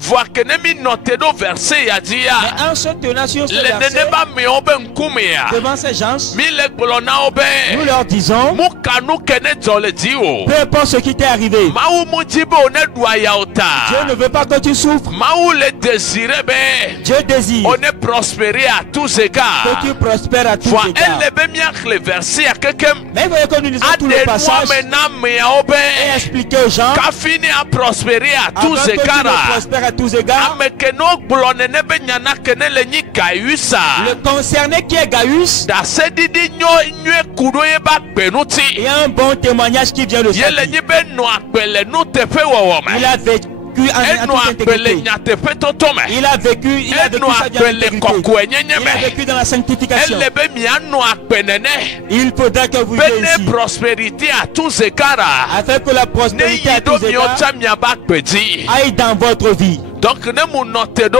Voit que nemi noté do verset ya dia. Mais en se tenant sur ce Le verset, neneba mi oben kumia. devant ces gens, Mi le bolona obe. nous leur disons, Muka nu kene jole dio. peu importe ce qui t'est arrivé, Maou mujibo ne doya Dieu ota. ne veut pas que tu souffres. Maou le désiré be. Dieu désire On est prospéré à tous égards. que tu prospères à tous Voit égards. elle be miak le verset à quelqu'un. Mais vous voyez que nous lisons tout le Ade noa passage mena mi obe. et expliquer aux gens Ka fini a prospéré à afin tous que tu ne égards. prospères à tous égards. Amekeno gblɔ nene be nyana kene le nyi Gaiusa. Le concerné qui est Gaius, Dase didi nyo nyue kudo ye ba gbe nuti. il y a un bon témoignage qui vient de Ye le sortir. nyi be nɔ agbe le nu teƒe wɔwɔ Il me. a vécu en Enɔ toute agbe le intégrité. nyateƒe tɔtɔ me. Il a vécu Enɔ sa vie en agbe le intégrité. kɔkɔe nyenye Il a me. vécu dans la sanctification. Ele be mianɔ agbe nene. Il faudra que vous Be viviez ne ici prospérité à tous égards. afin que la Ne prospérité à yi do tous égards miɔtsa miaba gbe dzi. aille dans votre vie. Donc ne mu nɔte do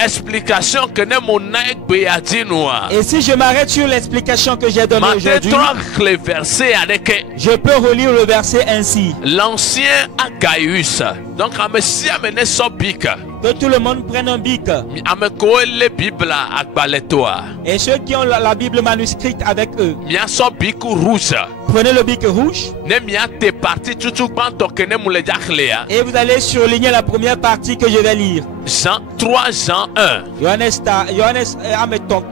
explication que ne mu na egbe ya dzi nua. Et si je m'arrête sur l'explication que j'ai donnée aujourd'hui, Maintenant, le verset avec je peux relire le verset ainsi. l'ancien Agaius. Donc, amesi amene so bic. Que tout le monde prenne un bic. Ameko le Bible agbaletoa. Et ceux qui ont la Bible manuscrite avec eux, Mia so bic rouge. prenez le bic rouge Ne mia te parti tutu banto kene mule jachlea. et vous allez surligner la première partie que je vais lire. Jean 3 Jean 1. Johannes, admettons,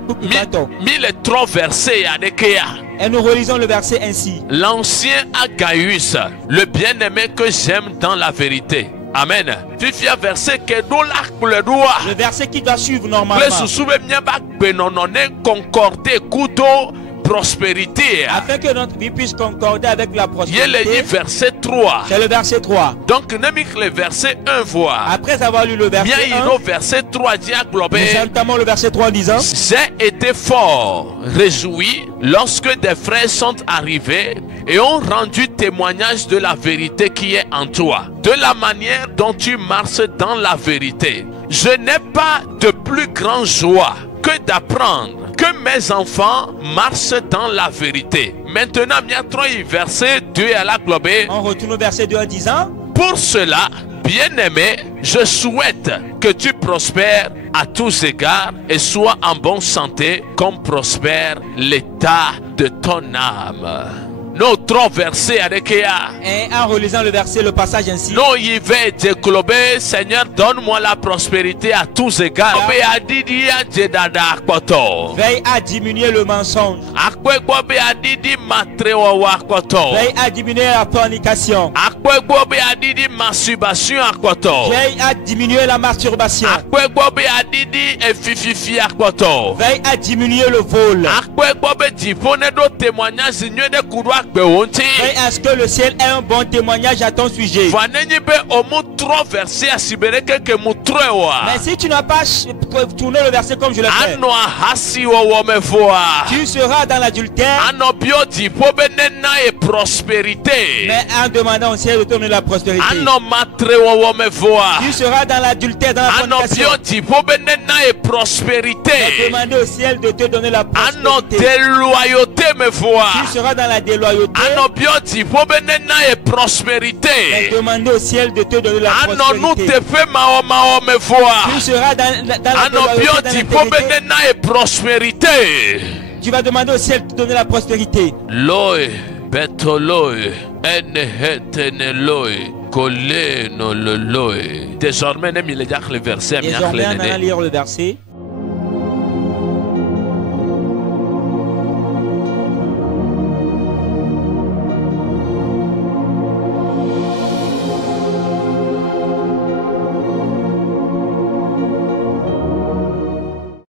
Mi le 3 versets adekea. et nous relisons le verset ainsi. L'ancien Agaius, le bien-aimé que j'aime dans la vérité. Amen. Fifia verset que do la le doa. Le verset qui doit suivre normalement. Le soussoube miaba benonone concorde kudo prospérité. Afin que notre vie puisse concorder avec la Yele prospérité. verset 3. C'est le verset 3. Donc nemik le verset 1 voix. Après avoir lu le verset Bien 1, ino verset 3 dia globé. nous entamons le verset 3 en disant: J'ai été fort réjoui lorsque des frères sont arrivés et ont rendu témoignage de la vérité qui est en toi, de la manière dont tu marches dans la vérité. Je n'ai pas de plus grande joie que d'apprendre que mes enfants marchent dans la vérité. Maintenant, verset 2 à la globée. On retourne au verset 2 en disant: Pour cela, bien-aimé, je souhaite que tu prospères à tous égards et sois en bonne santé comme prospère l'état de ton âme. Notre verset avec et en relisant le verset, le passage ainsi. non, il va déclober, Seigneur, donne-moi la prospérité à tous égards. Veille à diminuer le mensonge. Veille à diminuer la fornication. Veille à diminuer la masturbation. Veille à diminuer le vol. Veille à ce que le ciel ait un bon témoignage à ton sujet. Mais si tu n'as pas tourné le verset comme je l'ai fait, tu seras dans l'adultère, mais en demandant au ciel de te donner la prospérité. Tu seras dans l'adultère, dans la fornication, mais demander au ciel de te donner la prospérité. Tu seras dans la déloyauté, mais demander au ciel de te donner la prospérité. Tu seras dans la déloyauté, tu vas demander au ciel de te donner la prospérité. Désormais, on allant lire le verset. Désormais, en allant lire le verset,